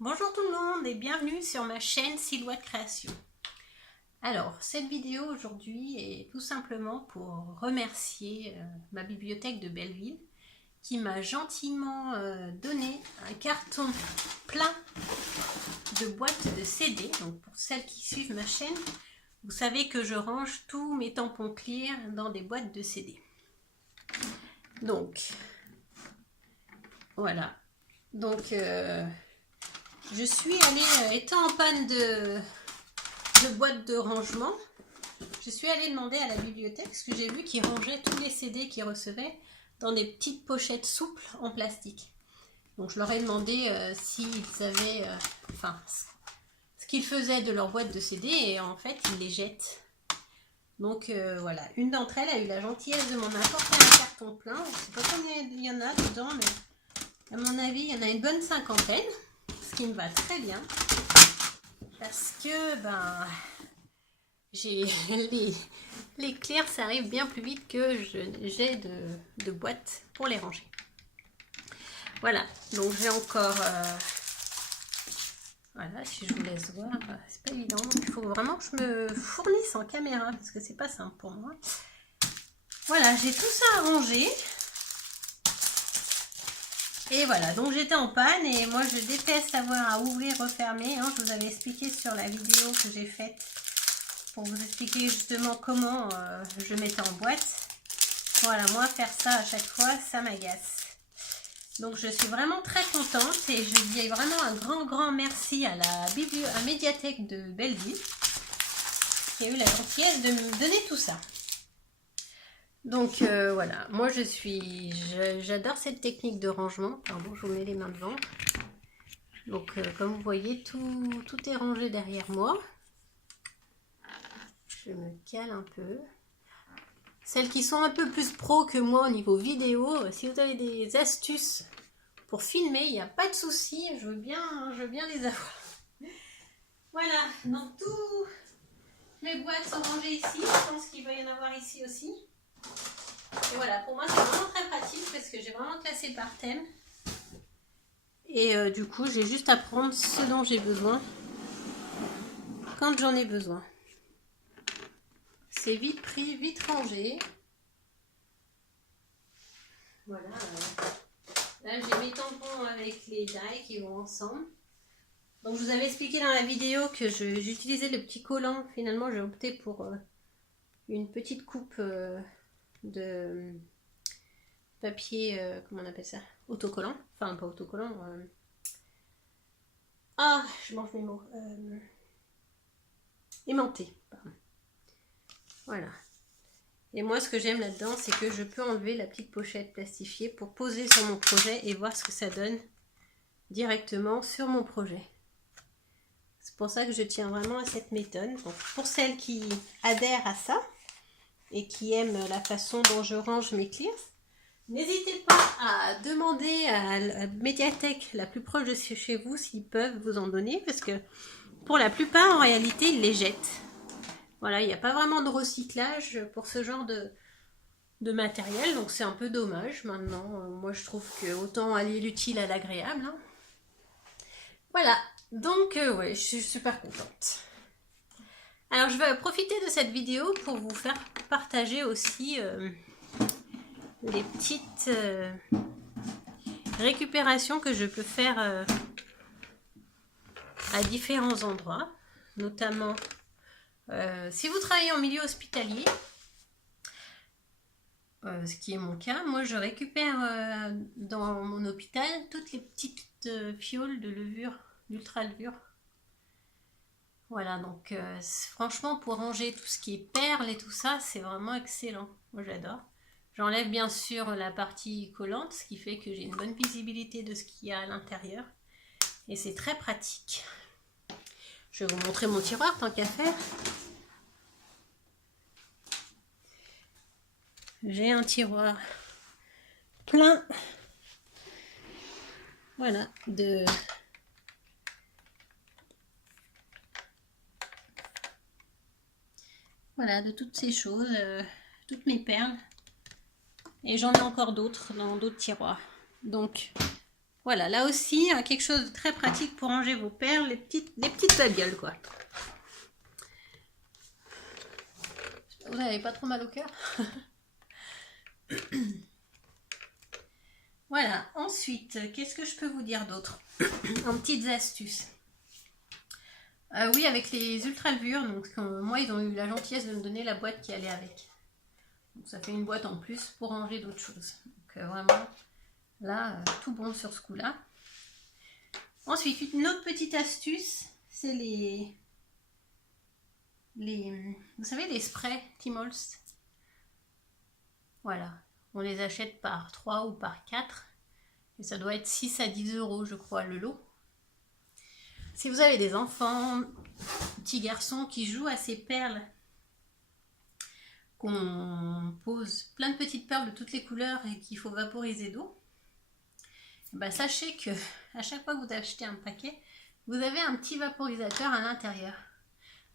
Bonjour tout le monde et bienvenue sur ma chaîne Silhouette Création. Alors, cette vidéo aujourd'hui est tout simplement pour remercier ma bibliothèque de Belleville qui m'a gentiment donné un carton plein de boîtes de CD. Donc pour celles qui suivent ma chaîne, vous savez que je range tous mes tampons clear dans des boîtes de CD. Donc, voilà. Donc, je suis allée, étant en panne de boîte de rangement, je suis allée demander à la bibliothèque, parce que j'ai vu qu'ils rangeaient tous les CD qu'ils recevaient dans des petites pochettes souples en plastique. Donc je leur ai demandé s'ils savaient ce qu'ils faisaient de leur boîte de CD, et en fait ils les jettent. Donc voilà, une d'entre elles a eu la gentillesse de m'en apporter un carton plein. Je ne sais pas combien il y en a dedans, mais à mon avis il y en a une bonne cinquantaine. Ce qui me va très bien parce que j'ai les clears, ça arrive bien plus vite que j'ai de boîtes pour les ranger. Voilà, donc j'ai encore voilà, si je vous laisse voir, c'est pas évident, donc il faut vraiment que je me fournisse en caméra parce que c'est pas simple pour moi. Voilà, j'ai tout ça à ranger. Et voilà, donc j'étais en panne et moi je déteste avoir à ouvrir, refermer. Hein. Je vous avais expliqué sur la vidéo que j'ai faite pour vous expliquer justement comment je mettais en boîte. Voilà, moi faire ça à chaque fois, ça m'agace. Donc je suis vraiment très contente et je dis vraiment un grand merci à la médiathèque de Belleville qui a eu la gentillesse de me donner tout ça. Donc voilà, moi j'adore cette technique de rangement. Pardon, je vous mets les mains devant. Donc comme vous voyez, tout est rangé derrière moi. Je me cale un peu. Celles qui sont un peu plus pro que moi au niveau vidéo, si vous avez des astuces pour filmer, il n'y a pas de souci, je veux bien les avoir. Voilà, donc toutes mes boîtes sont rangées ici. Je pense qu'il va y en avoir ici aussi. Et voilà, pour moi c'est vraiment très pratique parce que j'ai vraiment classé par thème. Et du coup, j'ai juste à prendre ce dont j'ai besoin quand j'en ai besoin. C'est vite pris, vite rangé. Voilà. Là, j'ai mes tampons avec les die qui vont ensemble. Donc, je vous avais expliqué dans la vidéo que j'utilisais le petit collant. Finalement, j'ai opté pour une petite coupe de papier, comment on appelle ça? Autocollant. Enfin, pas autocollant. Ah, je mange mes mots. Aimanté. Pardon. Voilà. Et moi, ce que j'aime là-dedans, c'est que je peux enlever la petite pochette plastifiée pour poser sur mon projet et voir ce que ça donne directement sur mon projet. C'est pour ça que je tiens vraiment à cette méthode. Donc, pour celles qui adhèrent à ça et qui aiment la façon dont je range mes clears, n'hésitez pas à demander à la médiathèque la plus proche de chez vous s'ils peuvent vous en donner, parce que pour la plupart, en réalité, ils les jettent. Voilà, il n'y a pas vraiment de recyclage pour ce genre de matériel, donc c'est un peu dommage. Maintenant, moi je trouve que autant allier l'utile à l'agréable. Hein. Voilà, donc ouais, je suis super contente. Alors je vais profiter de cette vidéo pour vous faire partager aussi les petites récupérations que je peux faire à différents endroits, notamment si vous travaillez en milieu hospitalier, ce qui est mon cas, moi je récupère dans mon hôpital toutes les petites fioles de levure, d'ultra levure. Voilà, donc franchement pour ranger tout ce qui est perles et tout ça, c'est vraiment excellent. Moi j'adore. J'enlève bien sûr la partie collante, ce qui fait que j'ai une bonne visibilité de ce qu'il y a à l'intérieur. Et c'est très pratique. Je vais vous montrer mon tiroir tant qu'à faire. J'ai un tiroir plein, voilà, de toutes ces choses, toutes mes perles. Et j'en ai encore d'autres dans d'autres tiroirs. Donc Voilà, là aussi, hein, quelque chose de très pratique pour ranger vos perles, les petites babioles, quoi. Vous n'avez pas trop mal au cœur? Voilà, ensuite, qu'est-ce que je peux vous dire d'autre en petites astuces? Oui, avec les ultra-levures, donc moi, ils ont eu la gentillesse de me donner la boîte qui allait avec. Donc ça fait une boîte en plus pour ranger d'autres choses. Donc vraiment, là, tout bon sur ce coup-là. Ensuite, une autre petite astuce, c'est vous savez, les sprays Timols. Voilà, on les achète par 3 ou par 4. Et ça doit être 6 à 10 euros, je crois, le lot. Si vous avez des enfants, petits garçons qui jouent à ces perles, qu'on pose plein de petites perles de toutes les couleurs et qu'il faut vaporiser d'eau, ben sachez que à chaque fois que vous achetez un paquet, vous avez un petit vaporisateur à l'intérieur.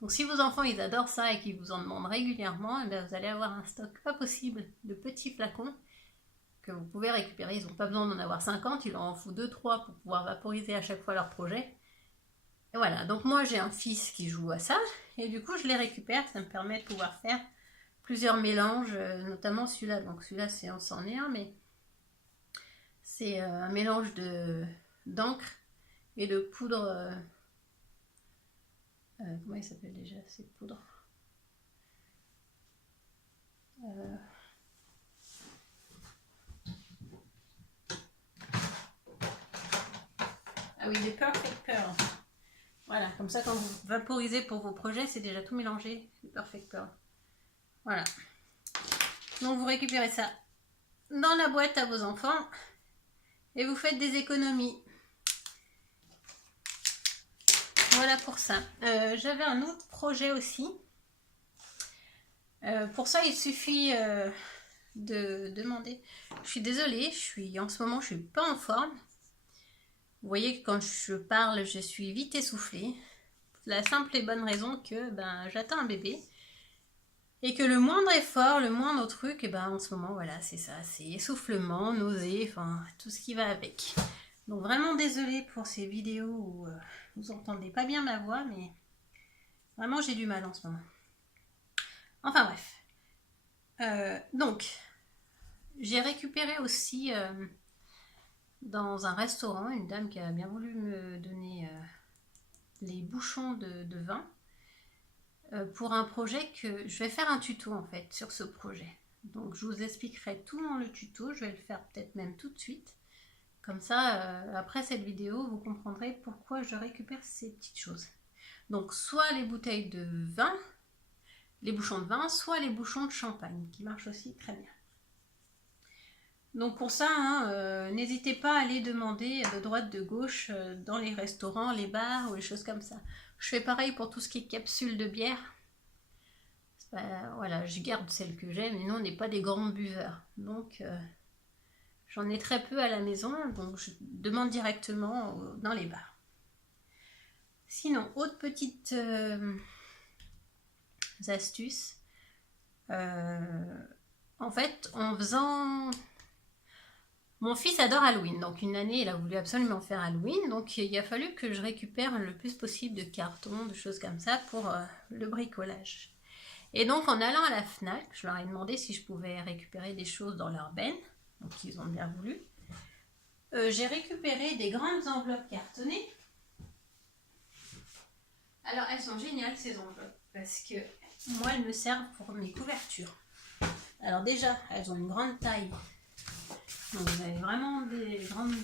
Donc si vos enfants ils adorent ça et qu'ils vous en demandent régulièrement, ben vous allez avoir un stock pas possible de petits flacons que vous pouvez récupérer. Ils n'ont pas besoin d'en avoir 50, ils en font 2-3 pour pouvoir vaporiser à chaque fois leur projet. Et voilà, donc moi j'ai un fils qui joue à ça, et du coup je les récupère, ça me permet de pouvoir faire plusieurs mélanges, notamment celui-là. Donc celui-là c'en est un, mais c'est un mélange d'encre et de poudre, comment il s'appelle déjà cette poudre? Ah oui, les Perfect Pearl. Voilà, comme ça quand vous vaporisez pour vos projets, c'est déjà tout mélangé, les Perfect Pearl. Voilà. Donc vous récupérez ça dans la boîte à vos enfants et vous faites des économies. Voilà pour ça. J'avais un autre projet aussi. Pour ça, il suffit de demander. Je suis désolée, en ce moment, je suis pas en forme. Vous voyez que quand je parle, je suis vite essoufflée. La simple et bonne raison que j'attends un bébé. Et que le moindre effort, le moindre truc, en ce moment, voilà, c'est ça. C'est essoufflement, nausée, enfin, tout ce qui va avec. Donc vraiment désolée pour ces vidéos où vous entendez pas bien ma voix, mais vraiment j'ai du mal en ce moment. Enfin bref. Donc, j'ai récupéré aussi dans un restaurant une dame qui a bien voulu me donner les bouchons de vin pour un projet que je vais faire un tuto en fait sur ce projet. Donc je vous expliquerai tout dans le tuto, je vais le faire peut-être même tout de suite. Comme ça, après cette vidéo, vous comprendrez pourquoi je récupère ces petites choses. Donc soit les bouteilles de vin, les bouchons de vin, soit les bouchons de champagne, qui marchent aussi très bien. Donc pour ça, n'hésitez pas à aller demander de droite, de gauche, dans les restaurants, les bars ou les choses comme ça. Je fais pareil pour tout ce qui est capsules de bière. Voilà, je garde celles que j'aime, mais nous on n'est pas des grands buveurs. Donc j'en ai très peu à la maison, donc je demande directement dans les bars. Sinon, autre petite astuce. En fait, en faisant... Mon fils adore Halloween, donc une année il a voulu absolument faire Halloween, donc il a fallu que je récupère le plus possible de cartons, de choses comme ça pour le bricolage. Et donc en allant à la Fnac, je leur ai demandé si je pouvais récupérer des choses dans leur benne, donc ils ont bien voulu. J'ai récupéré des grandes enveloppes cartonnées. Alors elles sont géniales ces enveloppes, parce que moi elles me servent pour mes couvertures. Alors déjà, elles ont une grande taille. Donc vous avez vraiment des grandes,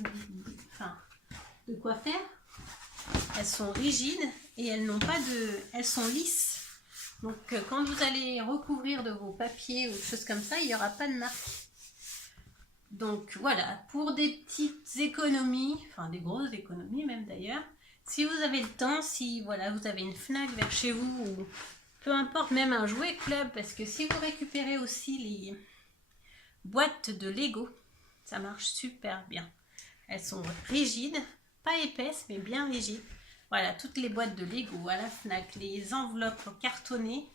de quoi faire. Elles sont rigides et elles n'ont pas elles sont lisses. Donc quand vous allez recouvrir de vos papiers ou des choses comme ça, il n'y aura pas de marque. Donc voilà, pour des petites économies, enfin des grosses économies même d'ailleurs, si vous avez le temps, si voilà, vous avez une Fnac vers chez vous, ou peu importe, même un jouet club, parce que si vous récupérez aussi les boîtes de Lego, ça marche super bien. Elles sont rigides, pas épaisses, mais bien rigides. Voilà, toutes les boîtes de Lego à la Fnac, les enveloppes cartonnées,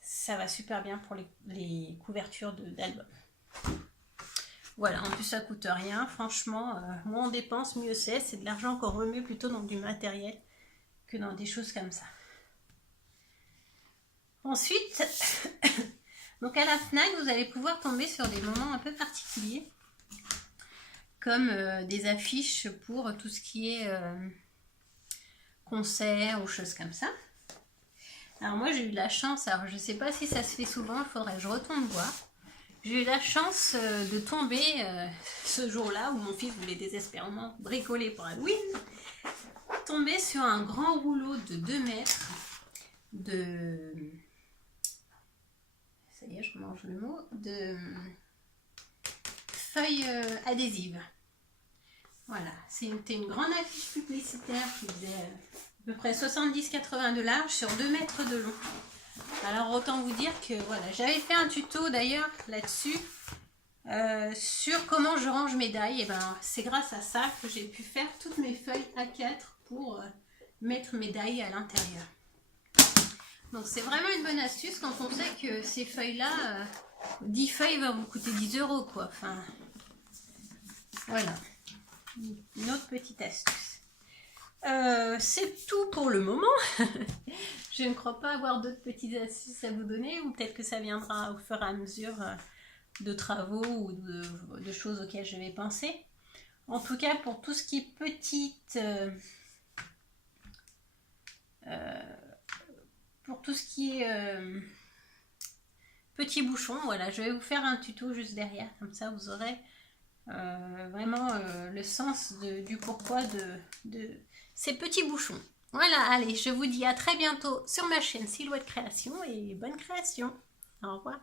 ça va super bien pour les couvertures d'albums. Voilà, en plus ça coûte rien, franchement, moins on dépense, mieux c'est. C'est de l'argent qu'on remet plutôt dans du matériel que dans des choses comme ça. Ensuite, donc à la FNAC, vous allez pouvoir tomber sur des moments un peu particuliers, comme des affiches pour tout ce qui est concert ou choses comme ça. Alors moi j'ai eu la chance, alors je ne sais pas si ça se fait souvent, il faudrait que je retourne voir. J'ai eu la chance de tomber ce jour-là où mon fils voulait désespérément bricoler pour Halloween, tomber sur un grand rouleau de 2 mètres de... Ça y est, je mange le mot, de feuilles adhésives. Voilà, c'était une grande affiche publicitaire qui faisait à peu près 70-80 de large sur 2 mètres de long. Alors autant vous dire que voilà, j'avais fait un tuto d'ailleurs là-dessus sur comment je range mes die. Et ben c'est grâce à ça que j'ai pu faire toutes mes feuilles A4 pour mettre mes die à l'intérieur. Donc c'est vraiment une bonne astuce quand on sait que ces feuilles-là, 10 feuilles va vous coûter 10 € quoi. Enfin, voilà, une autre petite astuce. C'est tout pour le moment. Je ne crois pas avoir d'autres petites astuces à vous donner, ou peut-être que ça viendra au fur et à mesure de travaux ou de choses auxquelles je vais penser. En tout cas, pour tout ce qui est petite... pour tout ce qui est petits bouchons, voilà, je vais vous faire un tuto juste derrière, comme ça vous aurez vraiment le sens du pourquoi de ces petits bouchons. Voilà, allez, je vous dis à très bientôt sur ma chaîne Silhouette Création et bonne création. Au revoir.